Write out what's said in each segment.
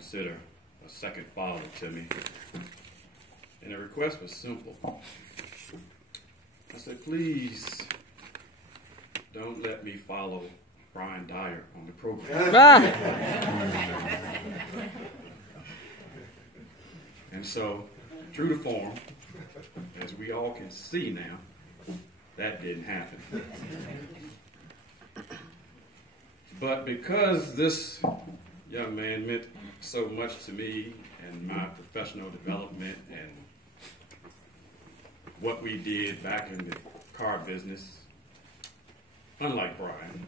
consider a second father to me. And the request was simple. I said, please don't let me follow Brian Dyer on the program. And so, true to form, as we all can see now, that didn't happen. But because this young man meant so much to me and my professional development and what we did back in the car business, unlike Brian,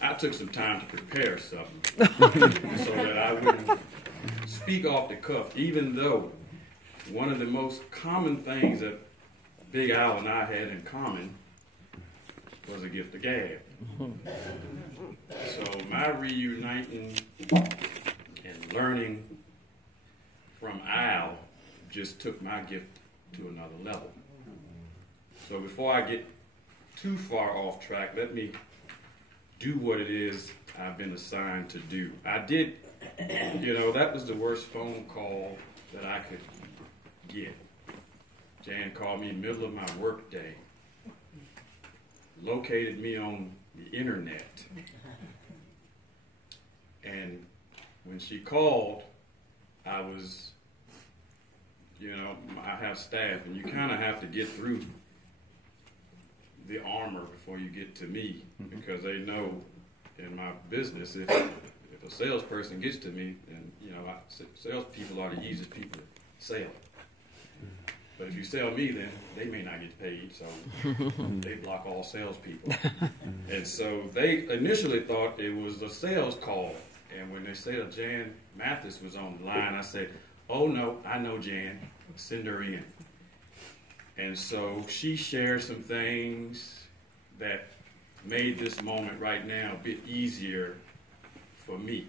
I took some time to prepare something so that I wouldn't speak off the cuff, even though one of the most common things that Big Al and I had in common was a gift of gab. So my reuniting and learning from Al just took my gift to another level. So before I get too far off track, let me do what it is I've been assigned to do. I did, that was the worst phone call that I could get. Jan called me in the middle of my work day, located me on the internet. And when she called, I was, I have staff, and you kind of have to get through the armor before you get to me, because they know in my business, if a salesperson gets to me, then, salespeople are the easiest people to sell. But if you sell me, then they may not get paid, so they block all salespeople. And so they initially thought it was a sales call. And when they said Jan Mathis was on the line, I said, oh no, I know Jan, send her in. And so she shared some things that made this moment right now a bit easier for me,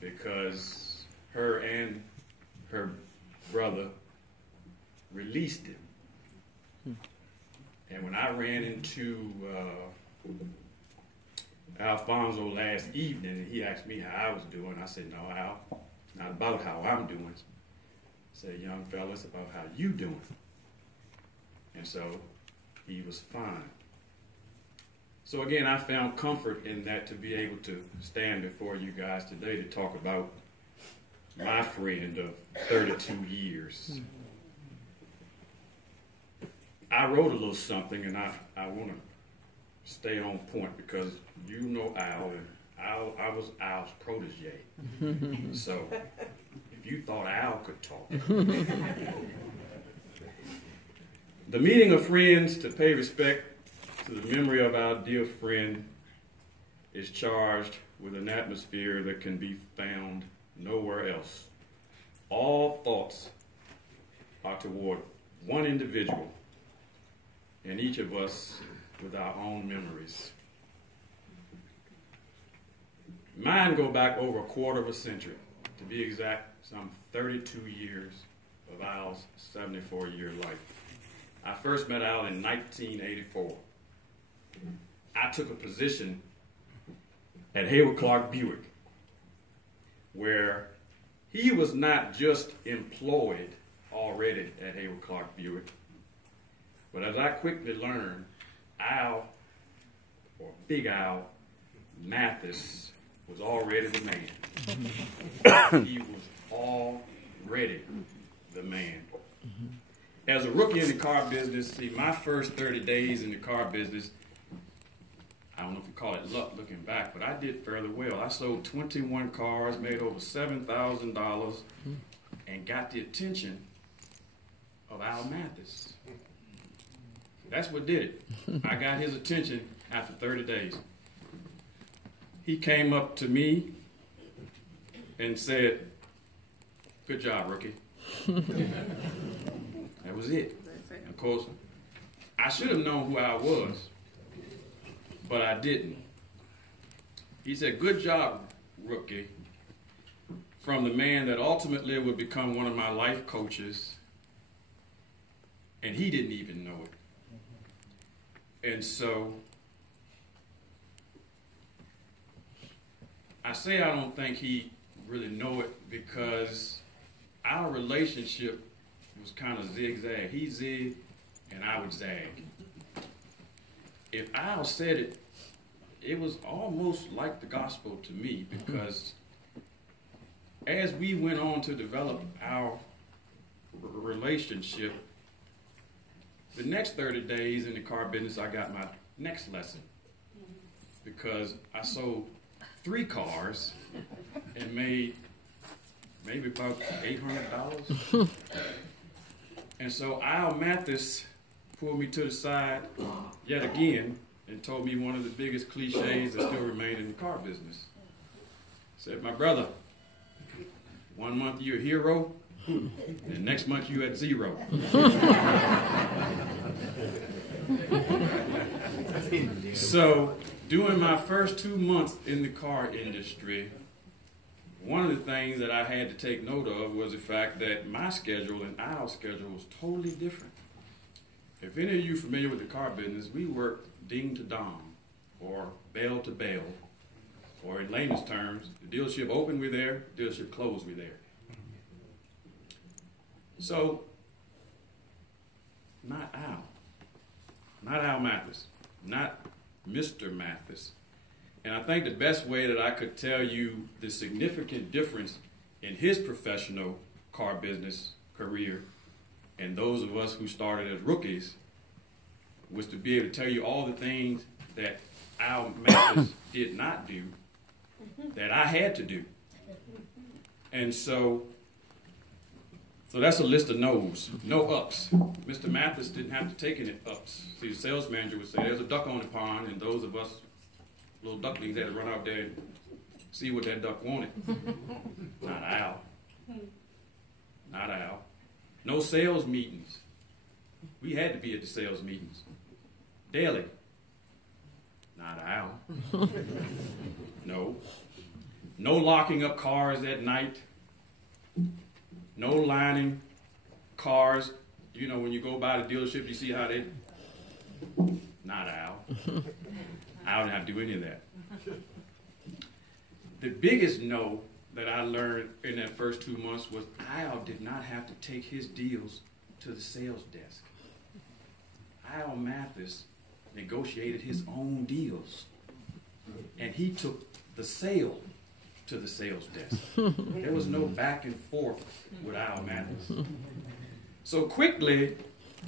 because her and her brother released him. And when I ran into Alfonzo last evening, and he asked me how I was doing, I said, no, Al, it's not about how I'm doing. I said, young fella, it's about how you doing. And so he was fine. So again, I found comfort in that, to be able to stand before you guys today to talk about my friend of 32 years. I wrote a little something, and I want to stay on point, because you know Al, and I was Al's protege. So if you thought Al could talk. The meeting of friends to pay respect to the memory of our dear friend is charged with an atmosphere that can be found nowhere else. All thoughts are toward one individual, and each of us with our own memories. Mine go back over a quarter of a century, to be exact, some 32 years of Al's 74-year life. I first met Al in 1984. I took a position at Hayward Clark Buick, where he was not just employed already at Hayward Clark Buick, but as I quickly learned, Al, or Big Al Mathis, was already the man. He was already the man. As a rookie in the car business, see, my first 30 days in the car business, I don't know if you call it luck looking back, but I did fairly well. I sold 21 cars, made over $7,000, and got the attention of Al Mathis. That's what did it. I got his attention after 30 days. He came up to me and said, good job, rookie. That was it. And of course, I should have known who I was, but I didn't. He said, good job, rookie, from the man that ultimately would become one of my life coaches, and he didn't even know it. And so I say I don't think he really know it because our relationship was kind of zigzag. He zigged and I would zag. If Al said it, it was almost like the gospel to me because as we went on to develop our relationship, the next 30 days in the car business, I got my next lesson because I sold 3 cars and made maybe about $800. And so Al Mathis pulled me to the side yet again and told me one of the biggest cliches that still remain in the car business. Said, my brother, 1 month you're a hero, and next month you at 0. So during my first 2 months in the car industry, one of the things that I had to take note of was the fact that my schedule and our schedule was totally different. If any of you are familiar with the car business, we work ding to dong, or bell to bell, or in layman's terms, the dealership open, we're there, dealership closed, we're there. So, not Al Mathis, not Mr. Mathis. And I think the best way that I could tell you the significant difference in his professional car business career and those of us who started as rookies was to be able to tell you all the things that Al Mathis did not do that I had to do. And so that's a list of no's, no ups. Mr. Mathis didn't have to take any ups. See, the sales manager would say, there's a duck on the pond, and those of us little ducklings had to run out there and see what that duck wanted. Not Al. Not Al. No sales meetings. We had to be at the sales meetings. Daily. Not Al. No. No locking up cars at night. No lining cars. You know, when you go by the dealership, you see how they... Not Al. I don't have to do any of that. The biggest no that I learned in that first 2 months was Al did not have to take his deals to the sales desk. Al Mathis negotiated his own deals, and he took the sale to the sales desk. There was no back and forth with Al Mathis. So quickly,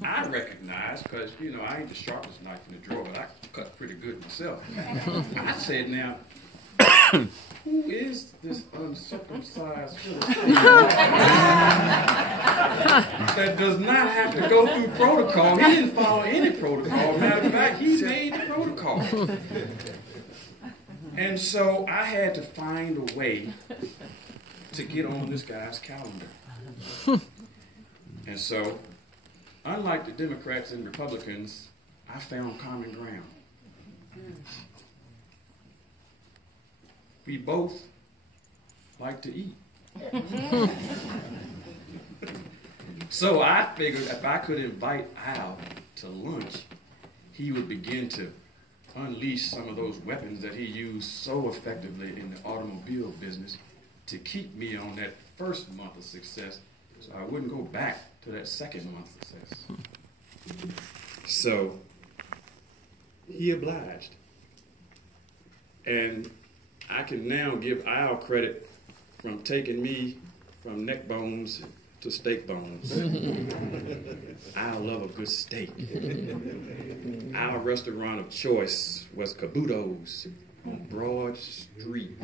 I recognized, because, you know, I ain't the sharpest knife in the drawer, but I cut pretty good myself. I said, now, who is this uncircumcised Philistine that does not have to go through protocol? He didn't follow any protocol. Matter of fact, he made the protocol. And so I had to find a way to get on this guy's calendar. And so, unlike the Democrats and Republicans, I found common ground. We both like to eat. So I figured if I could invite Al to lunch, he would begin to unleash some of those weapons that he used so effectively in the automobile business to keep me on that first month of success so I wouldn't go back to that second month success. So he obliged. And I can now give Al credit from taking me from neck bones to steak bones. I love a good steak. Our restaurant of choice was Cabuto's on Broad Street,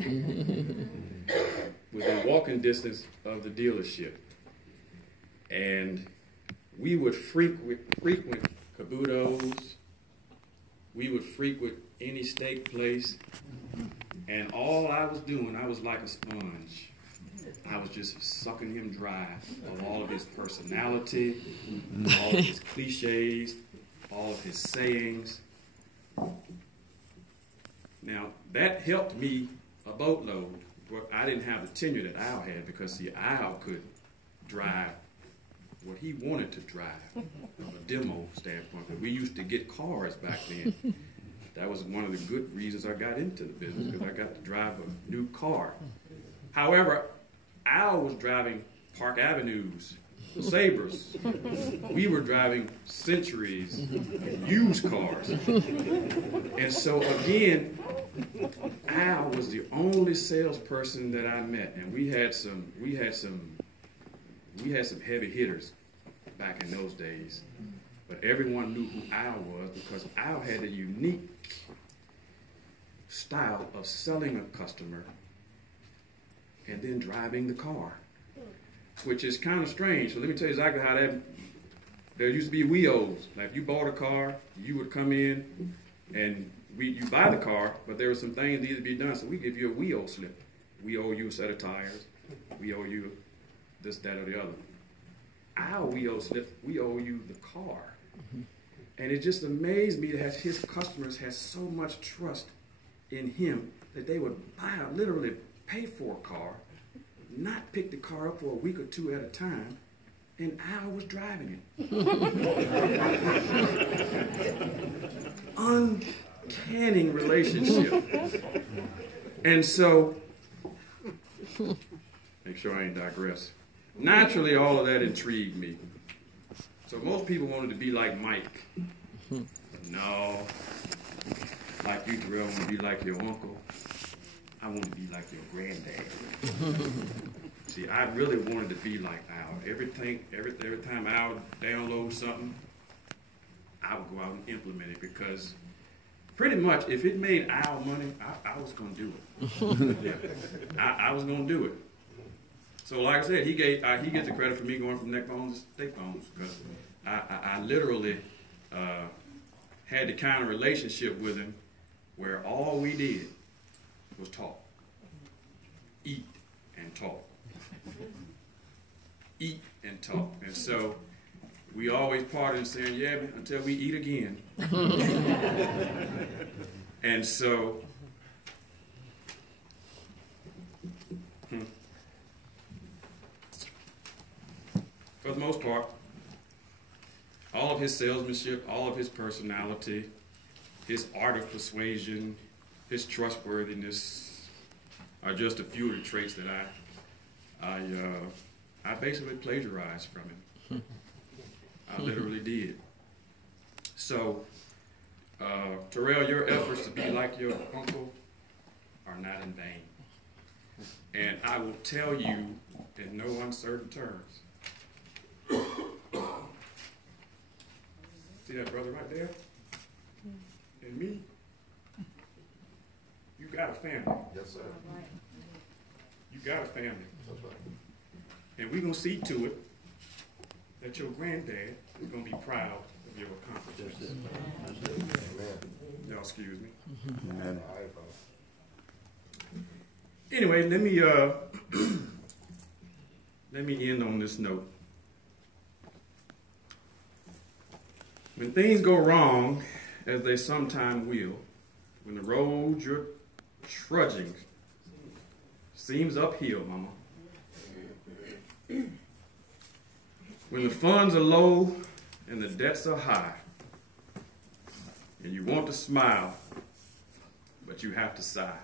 within walking distance of the dealership. And we would frequent Cabuto's. We would frequent any steak place. And all I was doing, I was like a sponge. I was just sucking him dry of all of his personality, all of his cliches, all of his sayings. Now, that helped me a boatload. I didn't have the tenure that Al had because, see, Al could drive what he wanted to drive from a demo standpoint. But we used to get cars back then. That was one of the good reasons I got into the business, because I got to drive a new car. However, Al was driving Park Avenues, Sabres. We were driving Centuries, used cars. And so again, Al was the only salesperson that I met, and we had some heavy hitters back in those days. But everyone knew who Al was because Al had a unique style of selling a customer and then driving the car, which is kind of strange. So let me tell you exactly how that, there used to be WEOs. Like if you bought a car, you would come in and you buy the car, but there were some things that needed to be done. So we give you a WEO slip. We owe you a set of tires. We owe you this, that, or the other. Our WEO slip, we owe you the car. And it just amazed me that his customers had so much trust in him that they would literally pay for a car, not pick the car up for a week or two at a time, and Al was driving it. Uncanny relationship. And so, make sure I ain't digress. Naturally, all of that intrigued me. So most people wanted to be like Mike. But no, like you, Terrell, want to be like your uncle. I want to be like your granddad. See, I really wanted to be like Al. Every time Al download something, I would go out and implement it because pretty much if it made Al money, I was going to do it. Yeah. I was going to do it. So like I said, he gets the credit for me going from neck bones to steak bones because I literally had the kind of relationship with him where all we did was talk, eat and talk, eat and talk. And so we always parted saying, yeah, man, until we eat again. And so, for the most part, all of his salesmanship, all of his personality, his art of persuasion, his trustworthiness are just a few of the traits that I basically plagiarized from him. I literally did. So, Terrell, your efforts to be like your uncle are not in vain. And I will tell you in no uncertain terms. See that brother right there? And me? You got a family. Yes, sir. You got a family. That's right. And we're going to see to it that your granddad is going to be proud of your accomplishments. Amen. Y'all excuse me. Amen. Anyway, let me end on this note. When things go wrong, as they sometimes will, when the road you're trudging seems uphill, mama, when the funds are low and the debts are high, and you want to smile, but you have to sigh.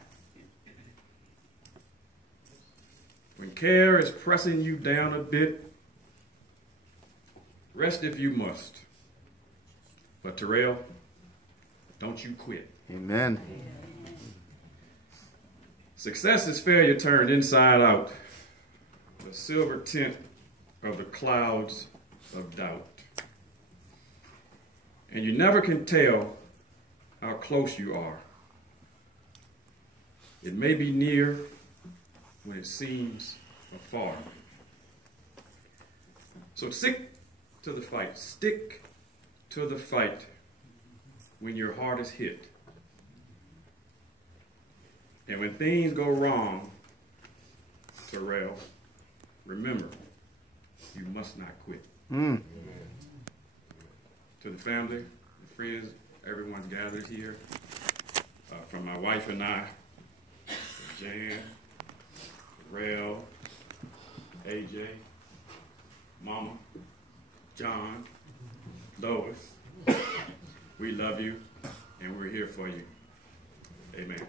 When care is pressing you down a bit, rest if you must. But Terrell, don't you quit. Amen. Success is failure turned inside out, the silver tint of the clouds of doubt. And you never can tell how close you are. It may be near when it seems afar. So stick to the fight. Stick to the fight when your heart is hit. And when things go wrong, Terrell, remember, you must not quit. To the family, the friends, everyone gathered here, from my wife and I, Jan, Terrell, AJ, Mama, John, Lois, we love you, and we're here for you. Amen.